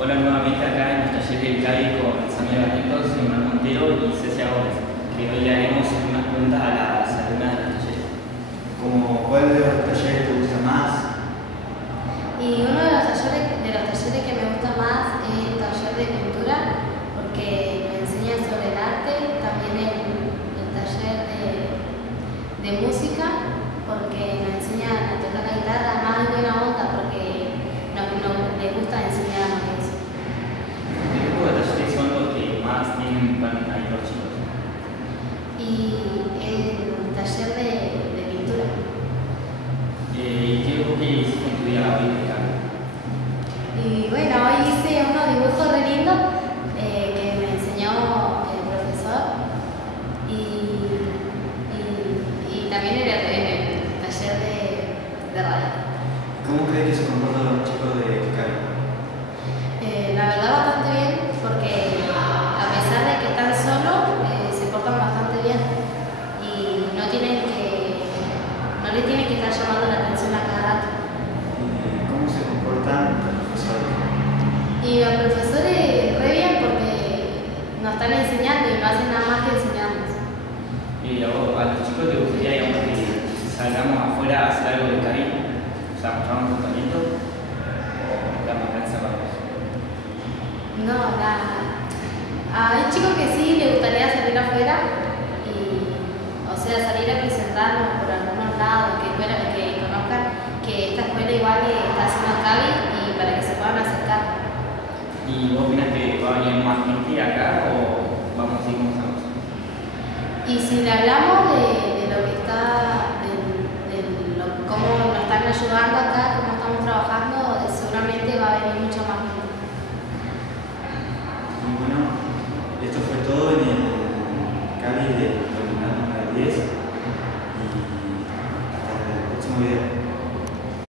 Hola nuevamente acá en el taller del CAI con Samira Barrientos, Emanuel Montero y Cecia Gómez, que hoy le haremos unas preguntas a las alumnas del taller. Como, ¿cuál de los talleres te gusta más? Y uno de los talleres que me gusta más es el taller de pintura, porque me enseña sobre el arte, también el taller de música, porque me enseña a tocar la guitarra, más de buena onda, porque no les gusta enseñarnos eso. ¿Qué tipo de talleres son los que más van a ir los chicos? Y el taller de pintura. ¿Y qué hiciste en tu día hoy de CAI? Y bueno, hoy hice unos dibujos re lindos que me enseñó el profesor y también en el taller de radio. ¿Cómo crees que se comportan los chicos de CAI? La verdad bastante bien, porque a pesar de que están solos, se portan bastante bien y no les tienen que estar llamando la atención a cada rato. ¿Cómo se comportan los profesores? Y los profesores re bien porque nos están enseñando y no hacen nada más que enseñarnos. ¿Y a los chicos te gustaría, digamos, que salgamos afuera a hacer algo de CAI? O sea, mostramos un talento o la más grande para vos? No, hay chicos que sí les gustaría salir afuera o sea, salir a presentarnos por algunos lados, que conozcan que esta escuela igual está haciendo CABI y para que se puedan acercar. ¿Y vos opinás que va a venir más gente acá o vamos a seguir como estamos? Y si le hablamos de lo que está, cómo nos están ayudando acá, cómo estamos trabajando, seguramente va a venir mucha más gente. Y bueno, esto fue todo en el CAI de Terminal 10 y hasta el próximo video.